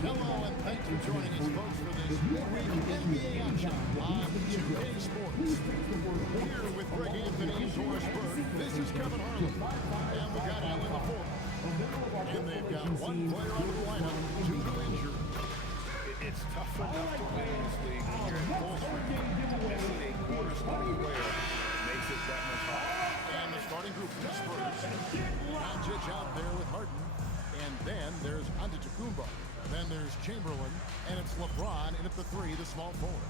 Hello, and thanks for joining us, folks, for this midweek NBA action on 2K Sports. Here with Greg Anthony and Torres Spurs, this is Kevin Harlan. And we got Al in the fourth. And they've got one player out of the lineup due to injury. It's tough enough to win this league when you're at full strength. Missing a cornerstone player makes it that much harder. And the starting group for the Spurs. Doncic out there with Harden. And then there's Antetokounmpo. Then there's Chamberlain. And it's LeBron in at the three, the small forward.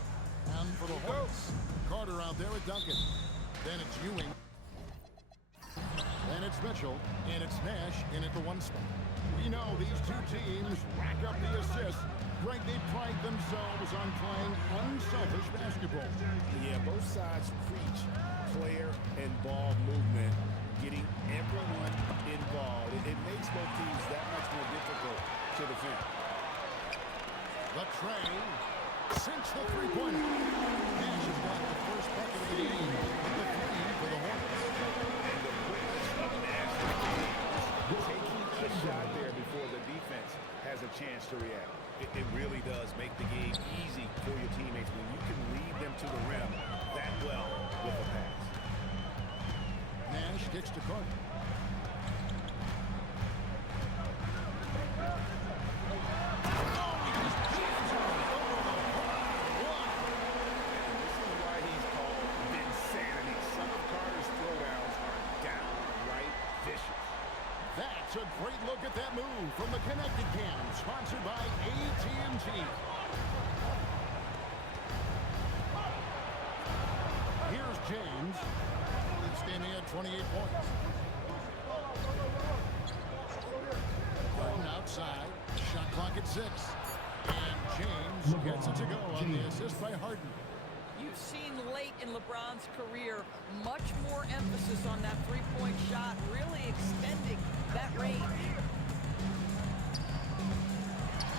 And for the Hornets, Carter out there with Duncan. Then it's Ewing. Then it's Mitchell. And it's Nash in at the one spot. We know these two teams rack up the assists. Greg, they pride themselves on playing unselfish basketball. Yeah, both sides preach player and ball movement, getting everyone involved. It makes both teams that much more difficult to defend. The tray sinks the three-pointer. Nash has got the first bucket of the game. The three for the Hornets. And the quickness of Nash taking a shot there before the defense has a chance to react. It really does make the game easy for your teammates when you can lead them to the rim that well with a pass. Nash kicks to Carter. This is why he's called insanity. Some of Carter's throwdowns are downright vicious. That's a great look at that move from the Connected Cam, sponsored by AT&T. Here's James, standing at 28 points. Harden outside, shot clock at 6. And James gets it to go on the assist by Harden. You've seen late in LeBron's career much more emphasis on that three-point shot, really extending that range.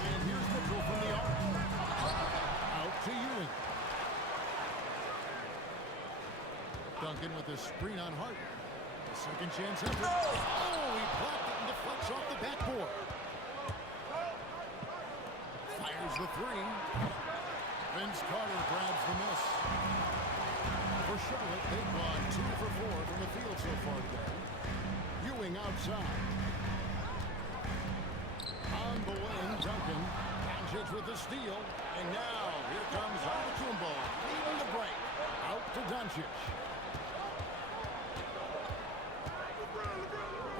And here's Mitchell from the arc. Out to Ewing. Duncan with a screen on Harden. A second chance effort. Oh, he blocked it and deflects off the backboard. Fires the three. Vince Carter grabs the miss. For Charlotte, they've gone 2 for 4 from the field so far today. Ewing outside. On the wing, Duncan. Doncic with the steal. And now, here comes Antetokounmpo, leading the break. Out to Doncic.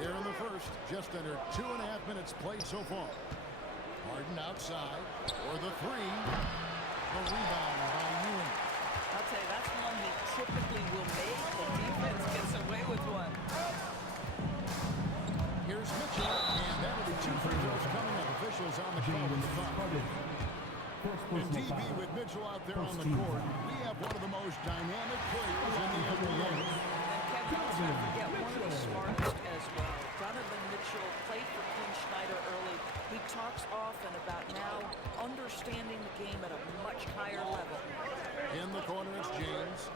Here in the first, just under 2.5 minutes played so far. Harden outside for the three. The rebound by Ewing. I'll tell you, that's one he typically will make. The defense gets away with one. Here's Mitchell, and that'll be 2 free throws coming up. Officials on the call with the foul. And DB with Mitchell out there on the court. We have one of the most dynamic players in the NBA. And Kevin, let's not forget one of the smartest as well. Donovan Mitchell played for Quinn Snyder early. He talks often about now understanding the game at a much higher level. In the corner, it's James.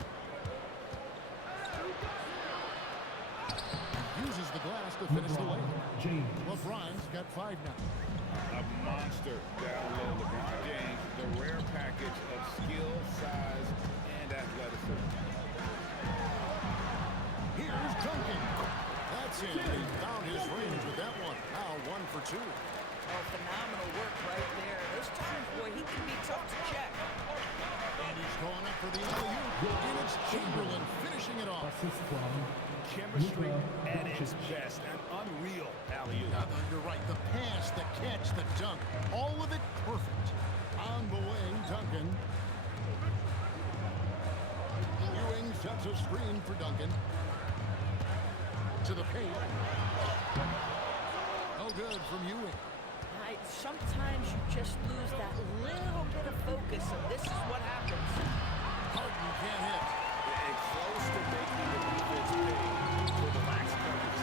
Uses the glass to finish the lane. LeBron's got 5 now. A monster down low. LeBron James, the rare package of skill, size, and athleticism. Here's Duncan. That's it. He found his range with that one. Now 1 for 2. Oh, phenomenal work right there. Those times, boy, he can be tough to check. And he's going up for the alley-oop. And it's Chamberlain finishing it off. Chemistry at its best. An unreal alley-oop. You're right. The pass, the catch, the dunk. All of it perfect. On the wing, Duncan. Ewing sets a screen for Duncan. To the paint. No good from Ewing. Sometimes you just lose that little bit of focus, and this is what happens. Harden can't hit. And close to making the defense pay for the lax coverage.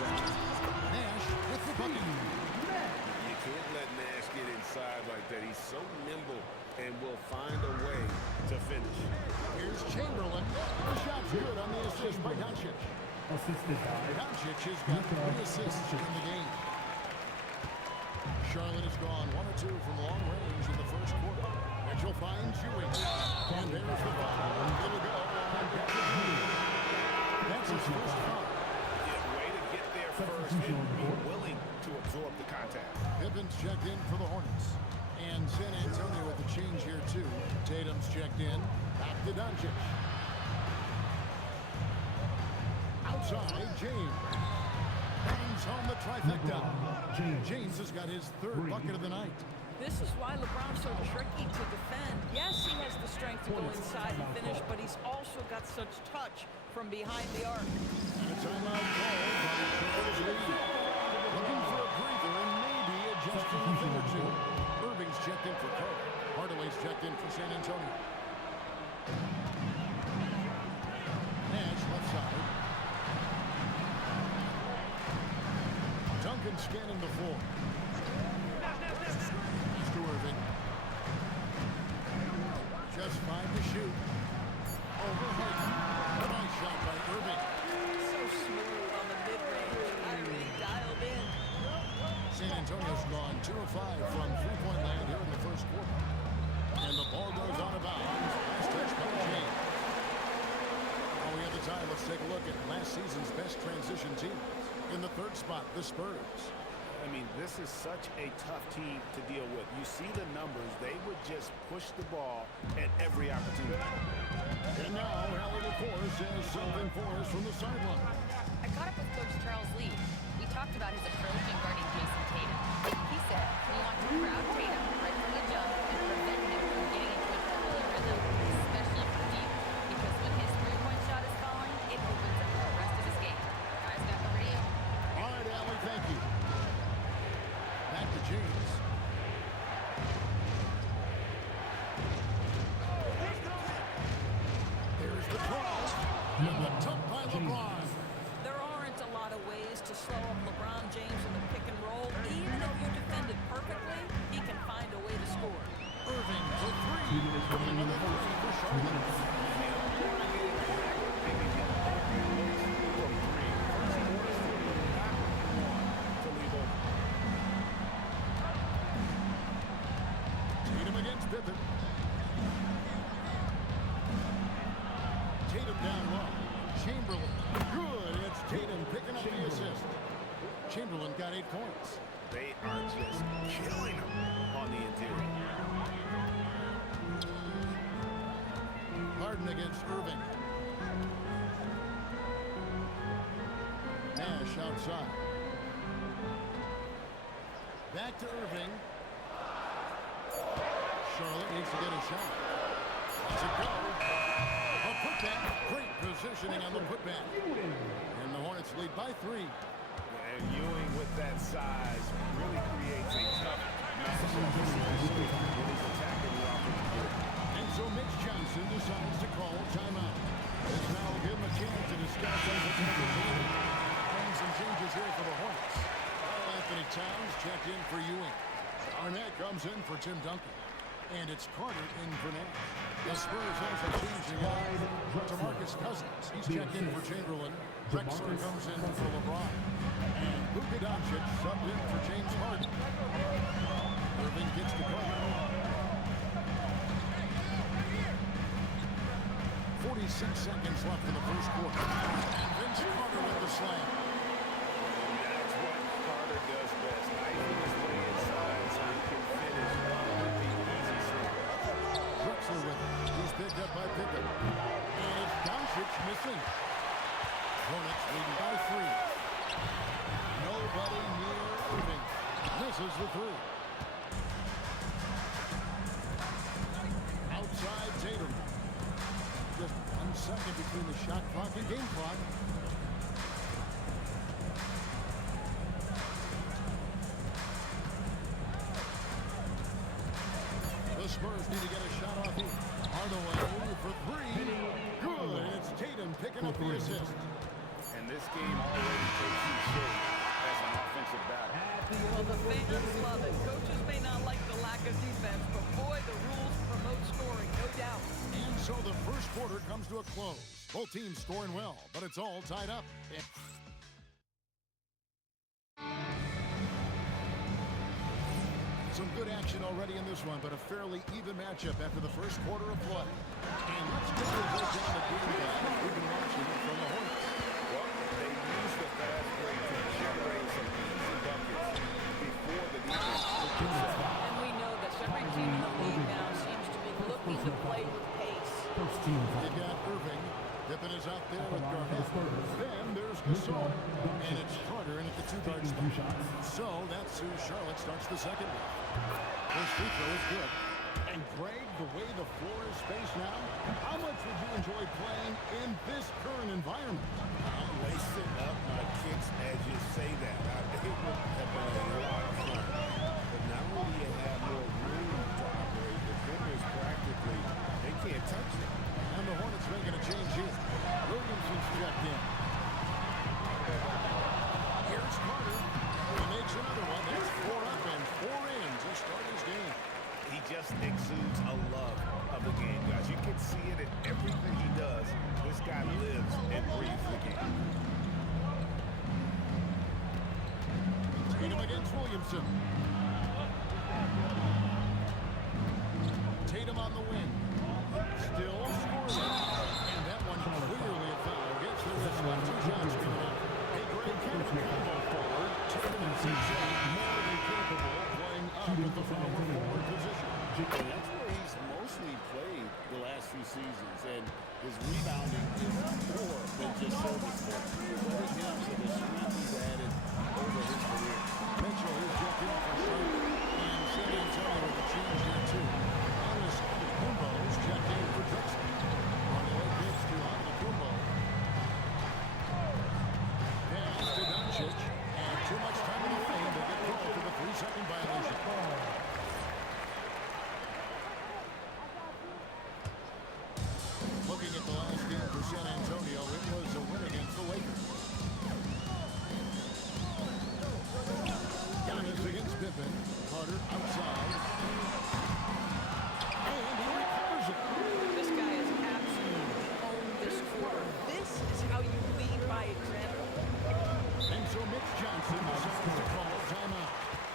Nash with the bucket. You can't let Nash get inside like that. He's so nimble and will find a way to finish. Here's Chamberlain. The shot's good on the assist by Doncic. Doncic has got 3 assists in the game. Charlotte has gone 1 or 2 from long range. There's the foul. It'll go on. That's his first foul. Yeah, way to get there first and be willing to absorb the contact. Pippin's checked in for the Hornets. And San Antonio with the change here, too. Tatum's checked in. Back to Doncic. Outside, James. Bangs home the trifecta. James has got his third bucket of the night. This is why LeBron's so tricky to defend. Yes, he has the strength to go inside and finish, but he's also got such touch from behind the arc. And a timeout call by Spurs lead. Looking for a breather and maybe adjusting a thing or two. Irving's checked in for Carter. Hardaway's checked in for San Antonio. Nash left side. Duncan scanning the floor. To Irving. Just 5 to shoot. Over Harden. A nice shot by Irving. So smooth on the mid-range. Kyrie dialed in. San Antonio's gone 2 of 5 from three-point land here in the first quarter. And the ball goes out of bounds. Last touch by James. While we have the time, let's take a look at last season's best transition teams. In the third spot, the Spurs. I mean, this is such a tough team to deal with. You see the numbers. They would just push the ball at every opportunity. And now, Hallie LaForce has something for us from the sideline. I caught up with Coach Charles Lee. We talked about his approach in guarding Jason Tatum. He said we want to crowd Tatum right from the jump and prevent him from getting into a pulling rhythm, especially from deep. Because when his three-point shot is falling, it opens up the rest of his game. Guys, back over to you. All right, Allie, thank you. Back to James. There's the cross. And the tuck by LeBron. There aren't a lot of ways to slow up LeBron James in the pick and roll. Even if you defend it perfectly, he can find a way to score. Irving for three. Another three for Charlotte. Tatum against Pippen. Tatum down low. Chamberlain. Good. It's Tatum picking up the assist. Chamberlain got 8 points. They are just killing them on the interior. Harden against Irving. Nash outside. Back to Irving. Charlotte needs to get a shot. Let's it go. A putback. Great positioning on the putback. And the Hornets lead by 3. And Ewing with that size really creates a tough matchup when he's attacking the offensive board. And so Mitch Johnson decides to call timeout. This now will give him a chance to discuss some potential changes. And some changes here for the Hornets. Anthony Towns checked in for Ewing. Arnett comes in for Tim Duncan. And it's Carter in for Nash. The Spurs also changing out to Marcus Cousins. He's checked in for Chamberlain. Drexler comes in for LeBron. And Luka Doncic subbed in for James Harden. Irving gets to Carter. 46 seconds left in the first quarter. And Vince Carter with the slam. That's what Carter does best. Knifing his way inside so he can finish with the easy shot. Drexler with it. He's picked up by Pippen. And it's Doncic missing. Hornets leading by 3. Nobody near Irving. Misses the 3. Outside Tatum. Just 1 second between the shot clock and game clock. The Spurs need to get a shot off here. Hardaway for 3. Good. It's Tatum picking up the assist. And this game already takes you shape as an offensive battle. Well, the fans love it. Coaches may not like the lack of defense, but boy, the rules promote scoring, no doubt. And so the first quarter comes to a close. Both teams scoring well, but it's all tied up. So Some good action already in this one, but a fairly even matchup after the first quarter of play. And let's get to break down the game that we've been watching from the Hornets. Well, they used the fast break to generate some easy buckets before the defense took it up. And we know that every team in the league now seems to be looking to play with pace. You got Irving. Pippen is out there with Garnett. Then there's Gasol. And it's Carter in at the two-guard spot. So that's who Charlotte starts the second with. First free throw is good. And Greg, the way the floor is spaced now, how much would you enjoy playing in this current environment? I'm lacing up my kicks as you say that. It would have been a lot of fun. But not only do you have more room to operate, the defenders practically, they can't touch it. And the Hornets making a change here. Williamson's checked in. Here's Carter. He makes another one. That's 4 up and 4 in to start his game. He just exudes a love of the game, guys. You can see it in everything he does. This guy lives and breathes the game. Tatum against Williamson. Tatum on the wing. Still scoreless. And that one clearly a foul. Gets the wrist on 2 shots coming up. A great combo forward. Tatum and CJ more than capable of playing up with the forward position. And that's where he's mostly played the last few seasons. And his rebounding is more than just serviceable. Credit him for the strength he's added over his career. Mitchell is checked in for Charlotte. And San Antonio with the change here too. Alice Kumbo is checked in for Texas. On the way pitch to Kumbo. Pass to Doncic. And too much time in the lane to get called for the 3-second violation. Looking at the last game for San Antonio, it was a win against the Lakers. Giannis against Pippen. Carter outside. And he recovers it. This guy has absolutely owned this quarter. This is how you lead by example. And so Mitch Johnson decides to call timeout.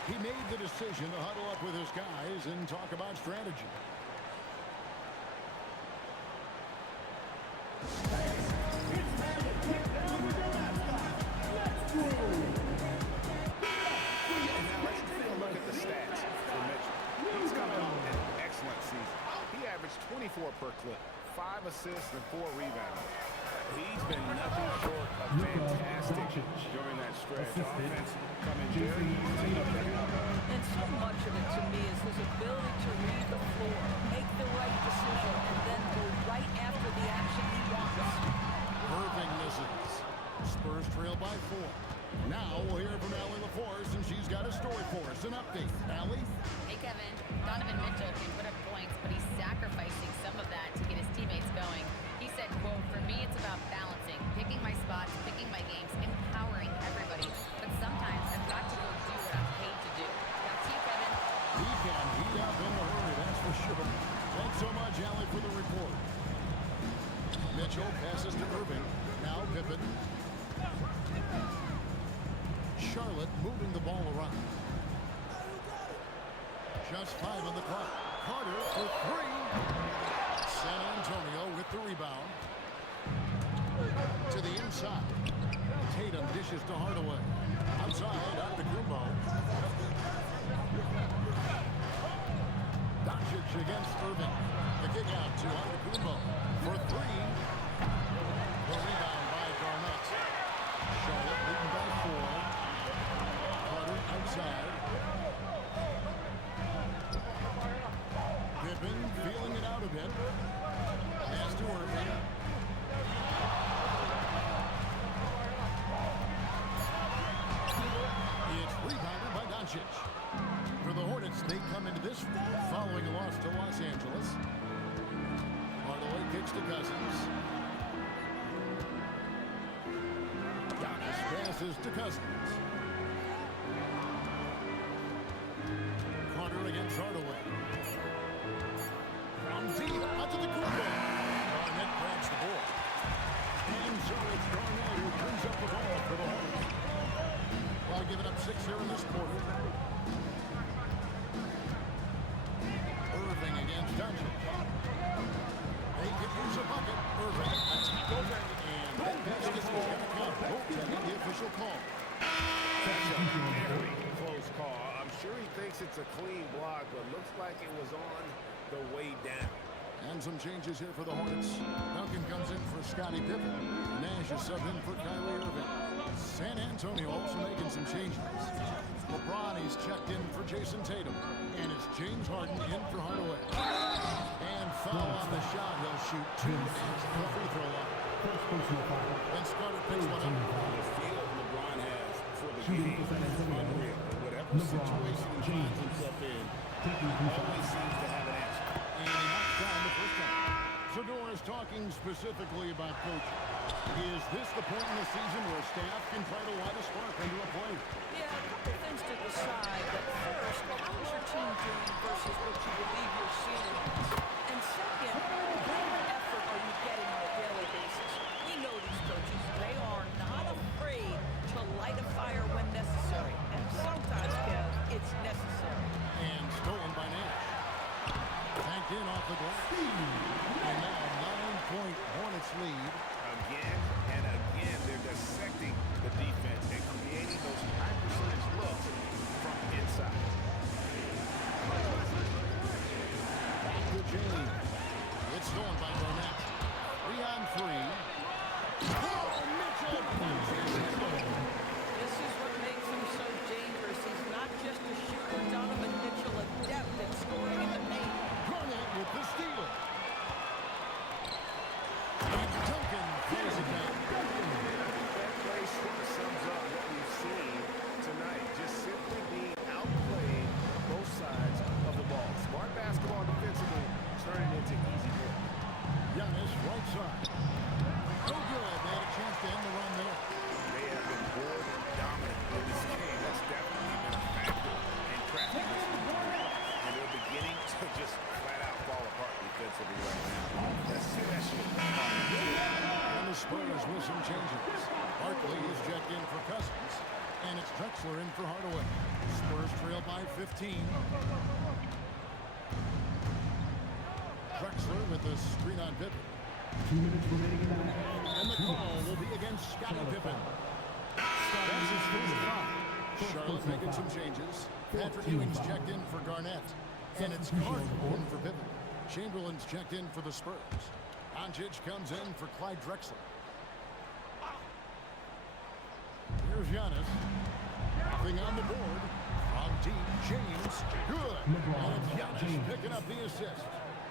He made the decision to huddle up with his guys and talk about strategy. Look at the stats for Mitchell. He's coming off an excellent season. He averaged 24 per clip, 5 assists and 4 rebounds. He's been nothing short of fantastic during that stretch. Offense coming very easy up the hill. And so much of it to me is his ability to read the floor, make the right decision, and then go right after the action he wants. Irving misses. Spurs trail by 4. Now we'll hear from Allie LaForce, and she's got a story for us. An update. Allie? Hey, Kevin. Donovan Mitchell can put up points, but he's sacrificing some of that to get his teammates going. He said, quote, "For me, it's about balancing, picking my spots, picking my games, empowering everybody. But sometimes I've got to go do what I'm paid to do." Back to you, Kevin. He can heat up in a hurry, that's for sure. Thanks so much, Allie, for the report. Mitchell passes to Irving. Now Pippen. Charlotte moving the ball around. Just 5 on the clock. Carter for 3. San Antonio with the rebound. To the inside. Tatum dishes to Hardaway. Outside, out to Kumbo. Doncic against Irving. The kick out to Kumbo for 3. The rebound by Garnett. Charlotte leading by 4. Carter outside. Pippen feeling it out a bit. Pass to Irving. It's rebounded by Doncic. For the Hornets, they come into this following a loss to Los Angeles. Hardaway kicks to Cousins. Giannis passes to Cousins. Carter against Hardaway. From deep, out to the Kumbo. Garnett grabs the ball. And so it's Garnett who brings up the ball for the Hornets. While giving up 6 here in this quarter. clean block, but looks like it was on the way down. And some changes here for the Hornets. Duncan comes in for Scottie Pippen. Nash is subbed in for Kyrie Irving. San Antonio also making some changes. LeBron is checked in for Jason Tatum. And it's James Harden in for Hardaway. And foul on the shot. He'll shoot 2 at the free throw line. And Carter picks one up. The feel LeBron has for the game is unreal. Whatever situation he finds himself in, always seems to have an answer. And he knocks down the first one. Zador is talking specifically about coaching. Is this the point in the season where staff can try to light a spark into a play? Yeah, a couple things to decide. But first, how's your team doing versus what you believe your ceiling is? And second, what effort are you getting on a daily basis? We know these coaches. They are not afraid to light a fire when necessary. And sometimes, Kev, it's necessary. And stolen by Nash. Backed in off the glass. And now a 9-point Hornets lead. Again and again, they're dissecting the defense and creating those high percentage looks from inside. Back to James. It's stolen by Hornets. 3 on 3. Oh, Mitchell punches it home. This is what makes him so dangerous. He's not just a shooter. Donovan Mitchell adept at scoring in the paint. Garnett with the steal. And Duncan plays it down. That play sort of sums up what we've seen tonight. Just simply being outplayed both sides of the ball. Smart basketball defensively, turning into easy work. Giannis right side. No good. They had a chance to end the run there. They have been board dominant in this game. That's definitely been a factor in cracking this one. And they're beginning to just flat out fall apart defensively right now. Especially. And the Spurs with some changes. Barkley is checked in for Cousins. And it's Drexler in for Hardaway. Spurs trail by 15. Drexler with a screen on Pippen. 2 minutes remaining in the half. And the call will be against Scottie Pippen. That's his first foul. Charlotte making some changes. Patrick Ewing's checked in for Garnett. And it's Carter in for Pippen. Chamberlain's checked in for the Spurs. Doncic comes in for Clyde Drexler. Here's Giannis. Nothing on the board. From deep, James. Good. And Giannis picking up the assist.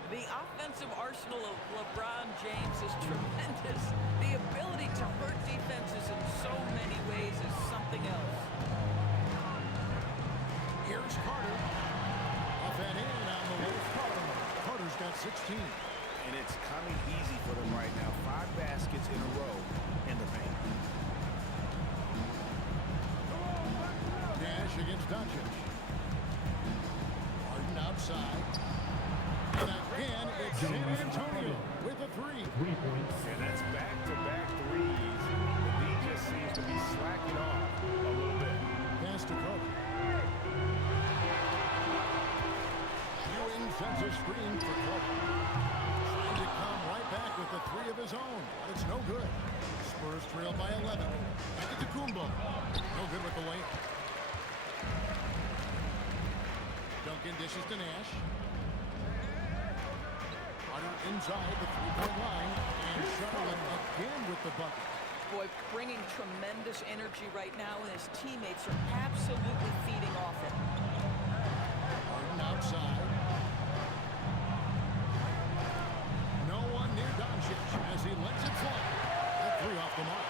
The offensive arsenal of LeBron James is tremendous. The ability to hurt defenses in so many ways is something else. Here's Carter. Off and in on the way. Carter's got 16. And it's coming easy for them right now. 5 baskets in a row in the paint. Nash against Doncic. Harden outside. And again, it's San Antonio with a 3. 3 points. And that's back-to-back threes. The D just seems to be slacking off a little bit. Pass to Carter. Ewing sends a screen for Carter. Trying to come right back with the 3 of his own, but it's no good. Spurs trail by 11. Back at the Kumbo. No good with the layup. Duncan dishes to Nash. Carter inside the 3-point line. And Charlotte again with the bucket. Boy, bringing tremendous energy right now, and his teammates are absolutely feeding off him. Harden outside. No one near Doncic as he lets it fly. That 3 off the mark.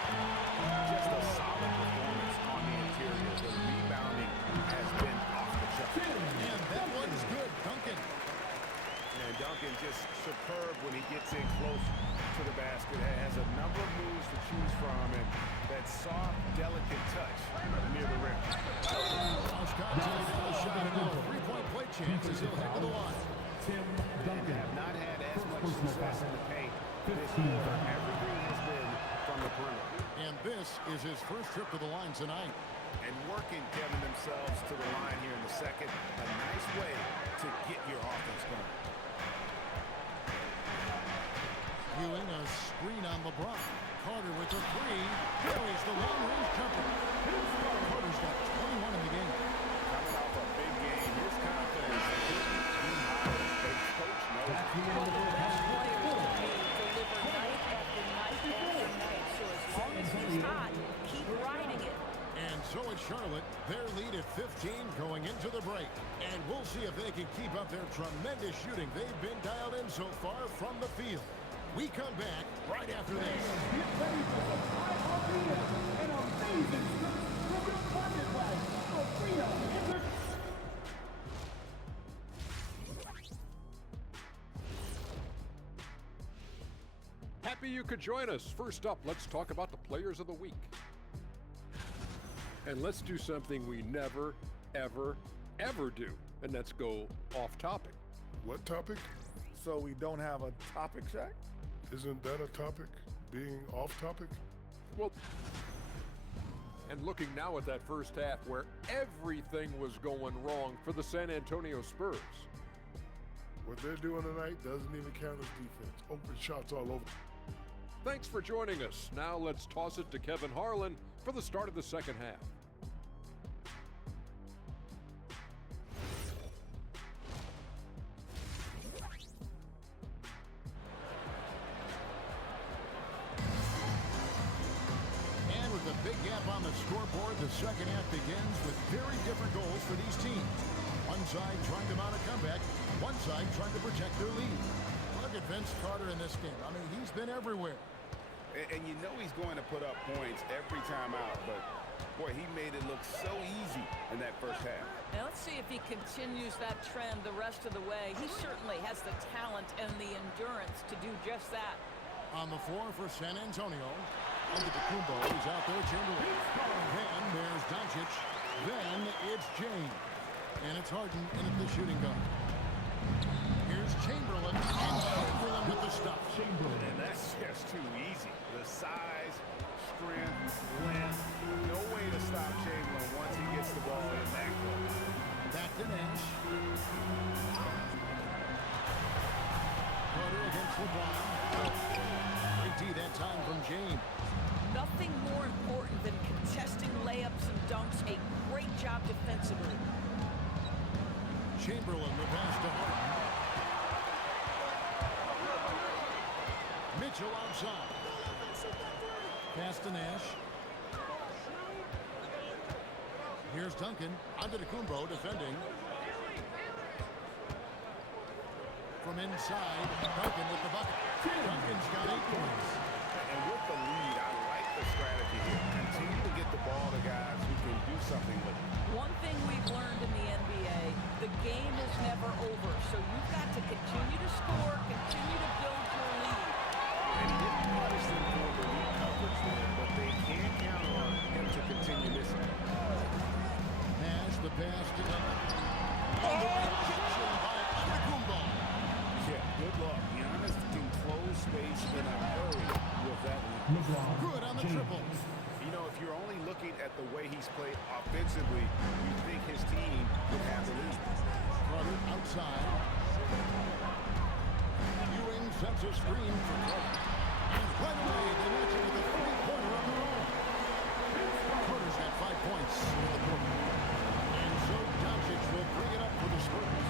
Just a solid performance on the interior. The rebounding has been off the chart. And that one's good. Duncan. And Duncan just superb when he gets in close to the basket. Has a number of moves to choose from, and that soft, delicate touch near the rim. Scott takes the shot and a 3-point play chance as he'll head to the line. Tim Duncan. Have not had as much success in the paint this year. Everything has been from the perimeter. And this is his first trip to the line tonight. And working, Kevin, themselves to the line here in the second. A nice way to get your offense going. Ewing a screen on LeBron. Carter with a 3. Carries the long-range jumper. Carter's got 21 in the game. Coming off a big game, his confidence 15 going into the break. And we'll see if they can keep up their tremendous shooting they've been dialed in so far from the field. We come back right after this. Get ready for the 5 an amazing from the marketplace. Sophia Hendricks. Happy you could join us. First up, let's talk about the players of the week. And let's do something we never, ever, ever do, and that's go off topic. What topic? So we don't have a topic, Shaq? Isn't that a topic? Being off topic? Well, and looking now at that first half where everything was going wrong for the San Antonio Spurs. What they're doing tonight doesn't even count as defense. Open shots all over. Thanks for joining us. Now let's toss it to Kevin Harlan for the start of the second half. And with a big gap on the scoreboard, the second half begins with very different goals for these teams. One side trying to mount a comeback, one side trying to protect their lead. Look at Vince Carter in this game. I mean, he's been everywhere. And you know he's going to put up points every time out, but boy, he made it look so easy in that first half. Now let's see if he continues that trend the rest of the way. He certainly has the talent and the endurance to do just that. On the floor for San Antonio. Antetokounmpo is out there. Chamberlain. Then there's Doncic. Then it's James. And it's Harden in at the shooting guard. Here's Chamberlain. And Chamberlain with the stop. And that's just too easy. The size, strength, length. No way to stop Chamberlain once he gets the ball in that close. Back to Nash. Carter against LeBron. Great D that time from James. Nothing more important than contesting layups and dunks. A great job defensively. Chamberlain the pass to Harden. Mitchell outside. Pass to Nash. Here's Duncan. Antetokounmpo defending. From inside, Duncan with the bucket. Duncan's got 8 points. And with the lead, I like the strategy here. Continue to get the ball to guys who can do something with it. One thing we've learned in the NBA, the game is never over. So you've got to continue to score, continue to build your lead. And he didn't punish them for the lead coverage there, but they can count on him to continue this. Nash the pass to Duncan. On the rejection by Antetokounmpo. Yeah, good luck. Giannis can close space in a hurry with that lead. Good on the triple. You know, if you're only looking at the way he's played offensively, you think his team would have the lead. Carter outside. Ewing sets a screen for Carter. And right away, they match it with a 3-pointer on their own. Carter's got 5 points in the quarter. And so Doncic will bring it up for the Spurs.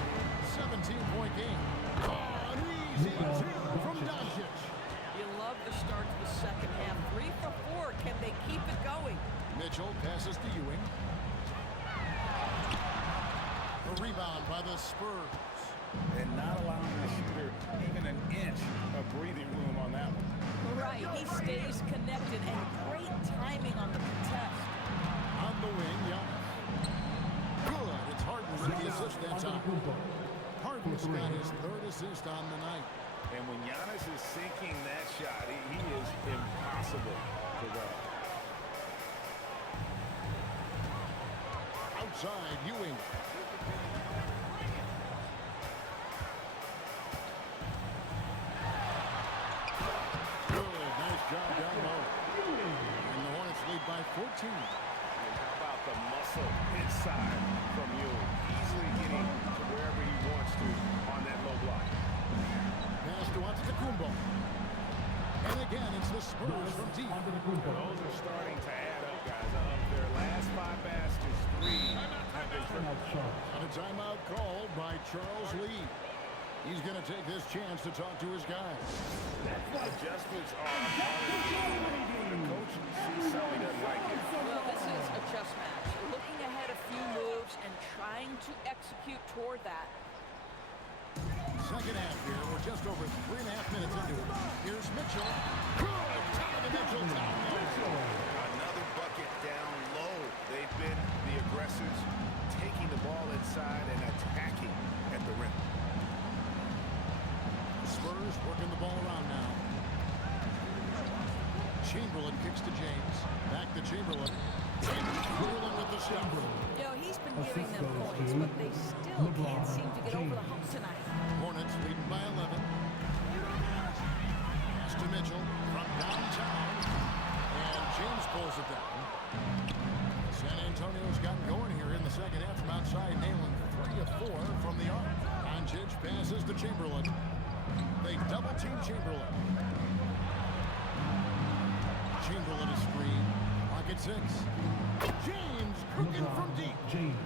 17-point game. An easy 2 from Doncic. You love the start to the second half. 3 for 4. Can they keep it going? Mitchell passes to Ewing. The rebound by the Spurs. And not allowing the shooter even an inch of breathing room on that one. Right. He stays connected and great timing on the contest. On the wing, Giannis. Good. It's Harden with the assist that time. Harden's got his 3rd assist on the night. And when Giannis is sinking that shot, he is impossible to guard. Outside, Ewing. Good. Nice job down low. And the Hornets lead by 14. And how about the muscle inside from Ewing? Easily getting to wherever he wants to on that low block. Pass to Antetokounmpo. And again, it's the Spurs from deep. Those are starting to add up, guys. Of their last 5 baskets, 3 have been triple. On a timeout called by Charles Lee. He's going to take this chance to talk to his guys. Adjustments are a part of the game. The coach sees something he doesn't like it. Well, this is a chess match. Looking ahead a few moves and trying to execute toward that. Second half here. We're just over 3.5 minutes into it. Here's Mitchell. Good. Top of the Mitchell. Another bucket down low. They've been the aggressors, taking the ball inside and attacking at the rim. Spurs working the ball around now. Chamberlain kicks to James. Back to Chamberlain. Chamberlain with the stop. You know, he's been giving them points, but they still can't seem to get over the hump tonight. Hornets leading by 11. Pass to Mitchell from downtown. And James pulls it down. San Antonio's gotten going here in the second half from outside, nailing 3 of 4 from the arc. Doncic passes to Chamberlain. They double-team Chamberlain. Chamberlain is screen. Lock at 6. James cooking from deep.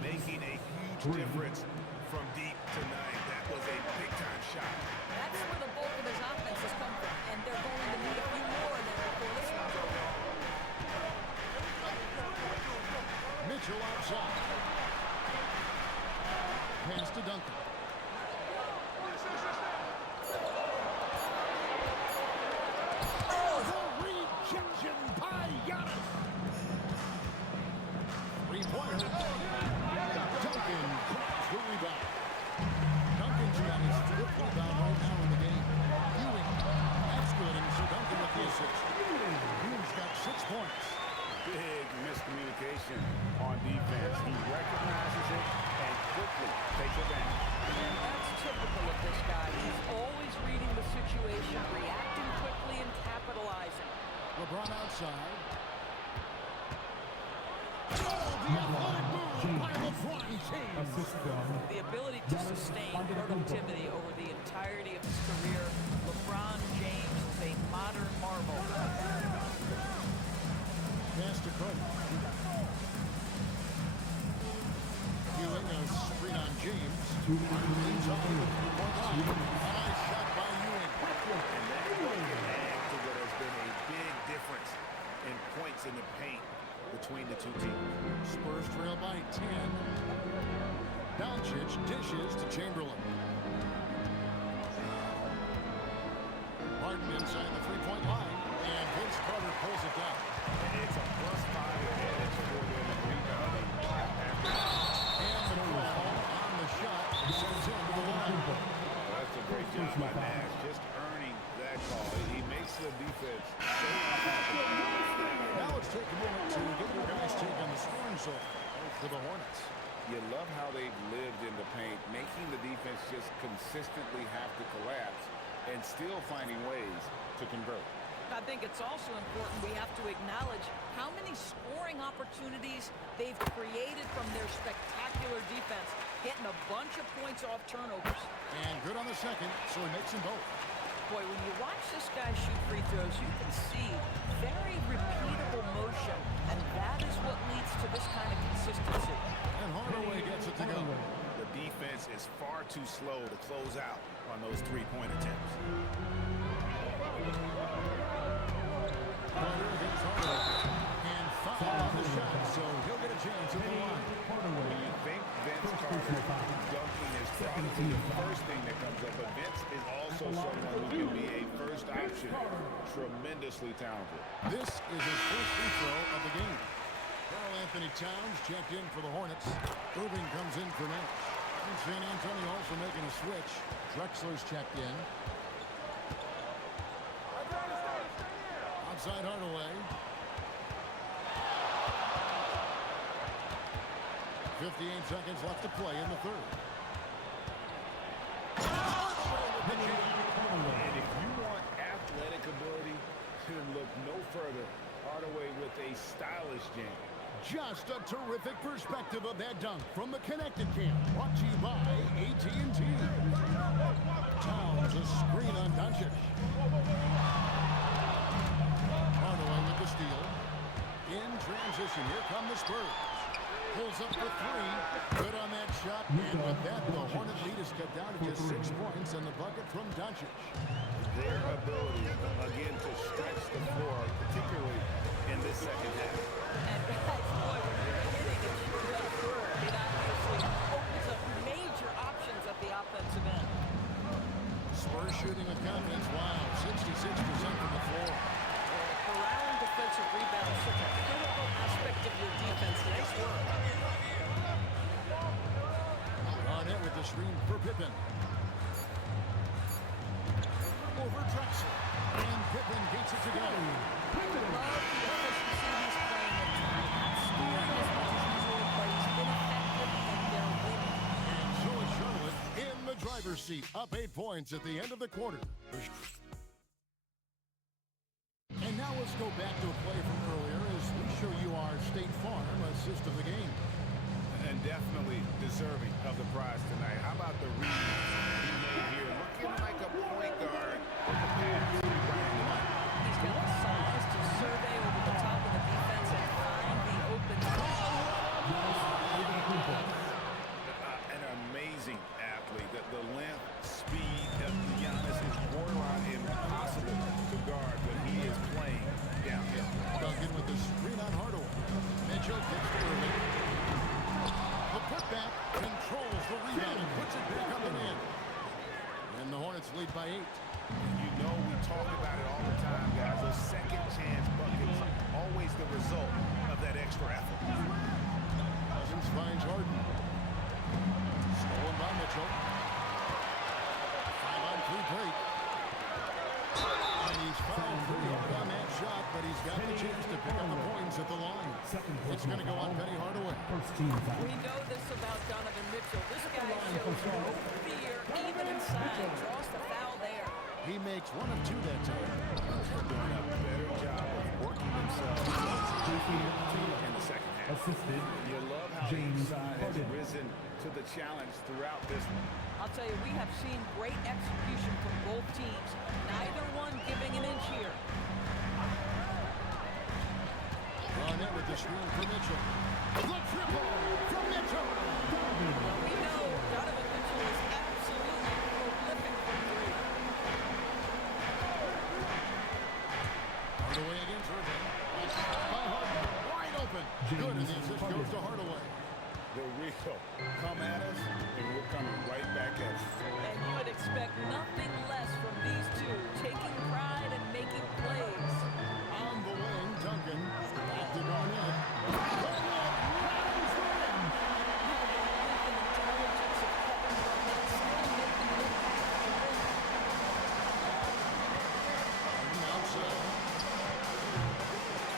Making a huge difference from deep tonight. That was a big-time shot. That's where the bulk of his offense has come from, and they're going to need a few more than before this one's over. Mitchell outside. Pass to Duncan. Rejection by Giannis. Three-pointer. Duncan grabs the rebound. Duncan's got his 5th rebound right now in the game. Ewing. That's good, and so Duncan with the assist. Ewing's got 6 points. Big miscommunication on defense. He recognizes it and quickly takes advantage. And that's typical of this guy. He's always reading the situation, reacting quickly, and capitalizing. LeBron outside. Oh, the athletic move by LeBron James. The ability to sustain productivity over the entirety of his career. LeBron James is a modern marvel. Pass to Cody. Ewing, a screen on James. Leads on the point line. A nice shot by Ewing. And that will add to what has been a big difference in points in the paint between the two teams. Spurs trail by 10. Doncic dishes to Chamberlain. Martin inside the three-point line. And Vince Carter pulls it down. And it's a +5 advantage for them in rebounding. And the foul on the shot sends him to the line. That's a great job by Nash, just earning that call. He makes the defense so uncomfortable. Now let's take a moment to get your guys' take on the scoring zone for the Hornets. You love how they've lived in the paint, making the defense just consistently have to collapse and still finding ways to convert. I think it's also important we have to acknowledge how many scoring opportunities they've created from their spectacular defense, getting a bunch of points off turnovers. And good on the second, so he makes them both. Boy, when you watch this guy shoot free throws, you can see very repeatable motion, and that is what leads to this kind of consistency. And Hardaway gets it to go. The defense is far too slow to close out on those three-point attempts. Carter hits Hardaway. And foul on the shot, so he'll get a chance at the line. When you think Vince Carter, dunking is probably the first thing that comes up, but Vince is also someone who can be a first option. Tremendously talented. This is his first free throw of the game. Karl Anthony Towns checked in for the Hornets. Irving comes in for Nash. And San Antonio also making a switch. Drexler's checked in. Outside Hardaway. 58 seconds left to play in the third. And if you want athletic ability, then look no further. Hardaway with a stylish jam. Just a terrific perspective of that dunk from the Connected Camp. Brought to you by AT&T. Towns a screen on Doncic. Hardaway with the steal. In transition, here come the Spurs. Pulls up for three. Good on that shot. And with that, the Hornet lead is cut down to just 6 points and the bucket from Doncic. Their ability, again, to stretch the floor, particularly in this second half. And guys, boy, when you're hitting it, sure does work. It obviously opens up major options at the offensive end. Spurs shooting with confidence. Wow, 66% from the floor. Around defensive rebound, such a critical aspect of your defense. Nice work. Barnett with the screen for Pippen. Over Drexler. And Pippen gets it to go. I love the efficiency he's playing at times. Not scoring as much as usual, but he's been effective and they're winning. And so is Charlotte in the driver's seat. Up 8 points at the end of the quarter. And now let's go back to a play from earlier as we show you our State Farm assist of the game. And definitely deserving of the prize tonight. How about the read he made here? Looking like a point guard with the pass right in the line. He's got the size to survey over the top of the defense and find the open An amazing athlete. The length, speed of Giannis is borderline impossible to guard, but he is playing downhill. Duncan with the screen on Hardaway. Mitchell gets to Irving. The putback controls the rebound and puts it back up and in. And the Hornets lead by 8. You know we talk about it all the time, guys. Those second chance buckets, always the result of that extra effort. Cousins finds Harden. Stolen by Mitchell. 5-on-3 break. And he's fouled pretty hard on that shot, but he's got the chance to pick up the points at the line. It's going to go on Penny Hardaway. We know this about Donovan Mitchell. This guy shows no fear, even inside. Draws the foul there. He makes 1 of 2 that time. Doing a better job of working themselves in the second half. You love how each side has risen to the challenge throughout this one. I'll tell you, we have seen great execution from both teams. Neither one giving an inch here. Barnett with the screen for Mitchell. The triple from Mitchell. We know Donovan Mitchell is absolutely prolific from three. Hardaway against Irving. By Harden. Wide open. Good, and the assist goes to Hardaway. The real come at us, and we're coming right back at you. And you would expect nothing less from these two, taking pride and making plays. On the wing, Duncan. Back to Barnett. Barnett rounds the rim. The length and intelligence of Kevin Garnett still making an impact at the rim. Harden outside.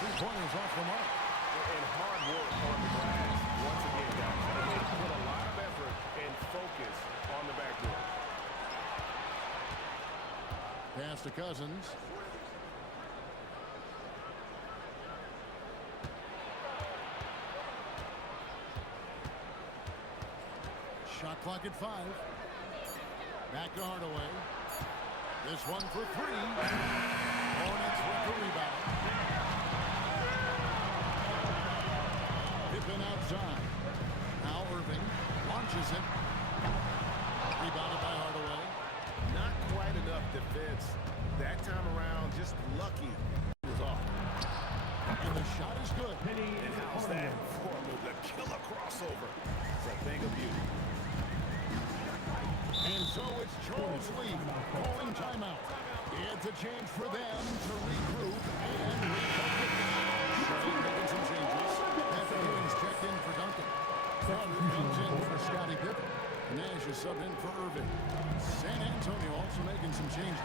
3-pointers off the mark. And hard work on the glass once again, guys. They put a lot of effort and focus on the backboard. Pass to Cousins. Shot clock at 5. Back to Hardaway. This one for 3. Hornets with the rebound. Pippen outside. Now Irving launches it. Rebounded by Hardaway. Not quite enough defense that time around. Just lucky it was off. And the shot is good. And how's that for the killer crossover? It's a thing of beauty. And so it's Charles Lee calling timeout. It's a chance for them to regroup and refocus. Shane making some changes. Matthew Ewing's checked in for Duncan. Crowder comes in for Scottie Pippen. Nash is subbed in for Irving. San Antonio also making some changes.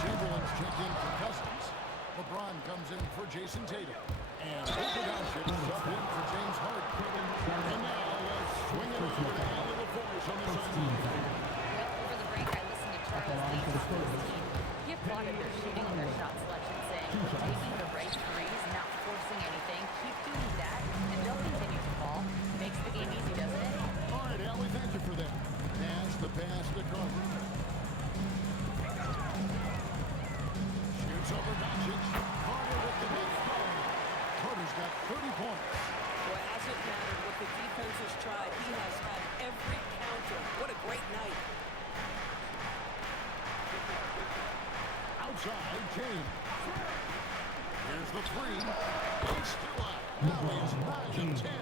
Chamberlain's checked in for Cousins. LeBron comes in for Jason Tatum. And Luka Doncic subbed in for James Harden. And now let's swing it over to Allen LaForge on the sideline. Over the break, I listened to Charles Lee talk to his team. He applauded their shooting and their shot selection, saying, "We're taking the right threes, not forcing anything. Keep doing that, and they'll continue to fall. Makes the game easy, doesn't it?" All right, Allie, thank you for that. The pass to Carter. Shoots over Doncic. Carter with the big play. Carter's got 30 points. Well, hasn't mattered what outside, James. Here's the three. It's still up. Now it's 9 of 10.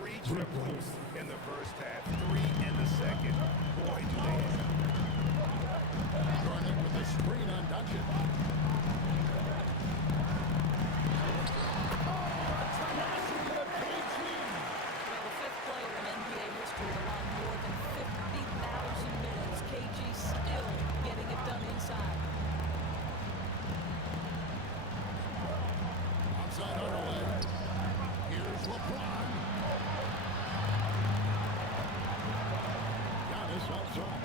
3 triples in the first half, 3 in the second. Boy, do they hit. Garnett with a screen on Duncan. Well, the fifth player in NBA history to log more than 50,000 minutes. KG still getting it done inside. Outside Hardaway. Here's LeBron. Giannis outside.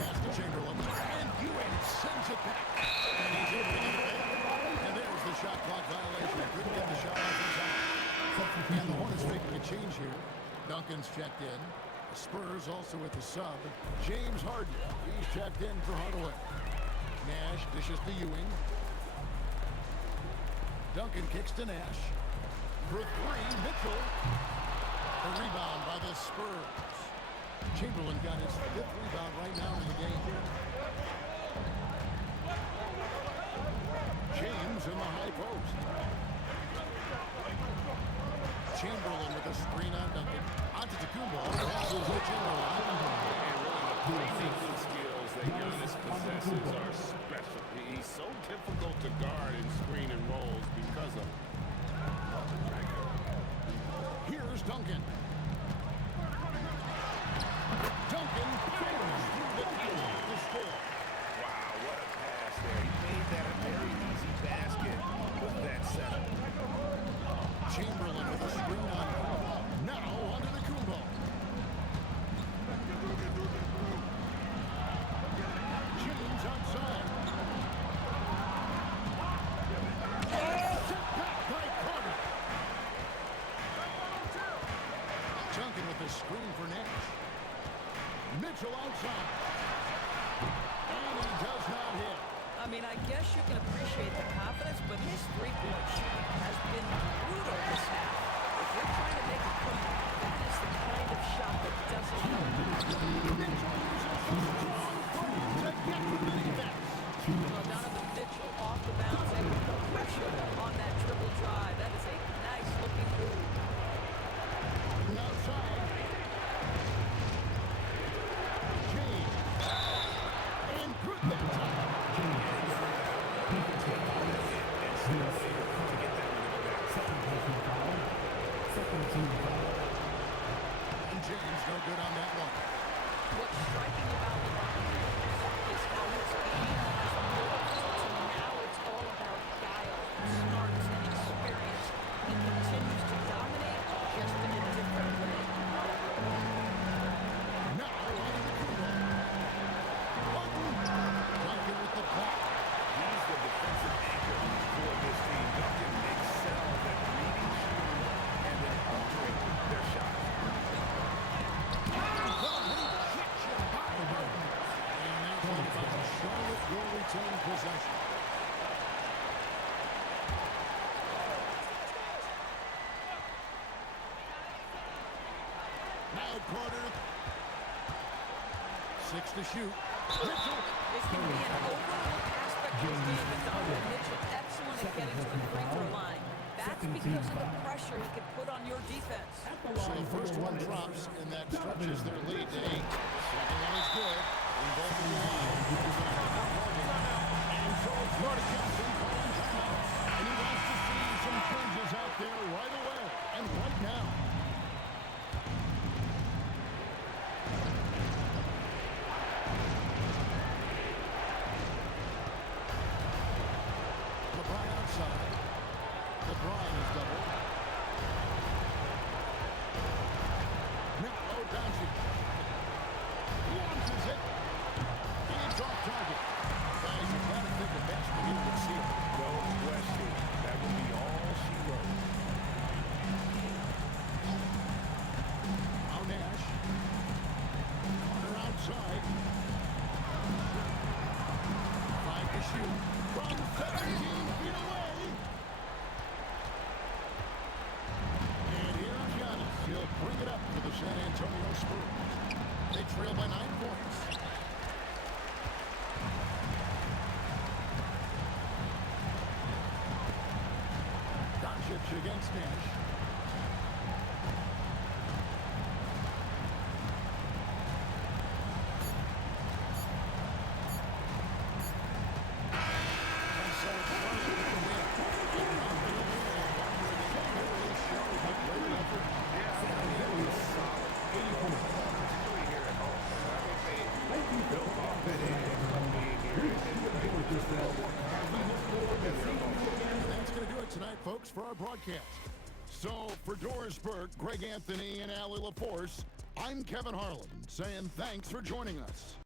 Pass to Chamberlain. And Ewing sends it back. And he's able to get it. And there's the shot clock violation. Couldn't get the shot off in time. And the Hornets making a change here. Duncan's checked in. The Spurs also with the sub. James Harden. He's checked in for Hardaway. Nash dishes to Ewing. Duncan kicks to Nash. For three, Mitchell. The rebound by the Spurs. Chamberlain got his 5th rebound right now in the game. James in the high post. Chamberlain with a screen on Duncan. Antetokounmpo passes to Chamberlain. Playmaking skills that Giannis possesses are special. He's so difficult to guard in screen and rolls because of it. Here's Duncan. Duncan fires through the field to score. Wow, what a pass there. He made that a very easy basket with that setup. Chamberlain with a screen on. Now under the Kumbo. James outside. Set back by Carter. Duncan with the screen for Nash. Mitchell outside. And he does not hit. I mean, I guess you can appreciate the confidence, but his three-point shooting has been brutal this half. If you're trying to make a point, that is the kind of shot that doesn't help. Mitchell uses a strong foot to get to the defense. Donovan Mitchell off the bounce and no pressure on that triple drive. That is a nice-looking move. Outside. James. And good that time. And James no good on that one. What's striking about LeBron is how his game has morphed to now it's all about guile, smarts, and experience. He continues to dominate just in a different way. Now on the Kumbo. Duncan with the block. He's the defensive anchor for this team. Duncan excels at reading, shooting, and then altering their shot. Charlotte will retain possession. Now Carter. 6 to shoot. Mitchell. This can be an overlooked aspect of his game, but Donovan Mitchell excellent at getting to the free throw line. That's because of the pressure he can put on your defense. So the first one drops, and that stretches their lead to 8. Second one is good. In both of the line. And so it's Marty Johnson calling timeout. And he wants to see some changes out there right away. And right now. LeBron outside. LeBron is double. Now Doncic. He switch against Nash. And so Charlotte with the win. Great effort. That's going to do it tonight, folks, for our broadcast. So, for Doris Burke, Greg Anthony, and Allie LaForce, I'm Kevin Harlan, saying thanks for joining us.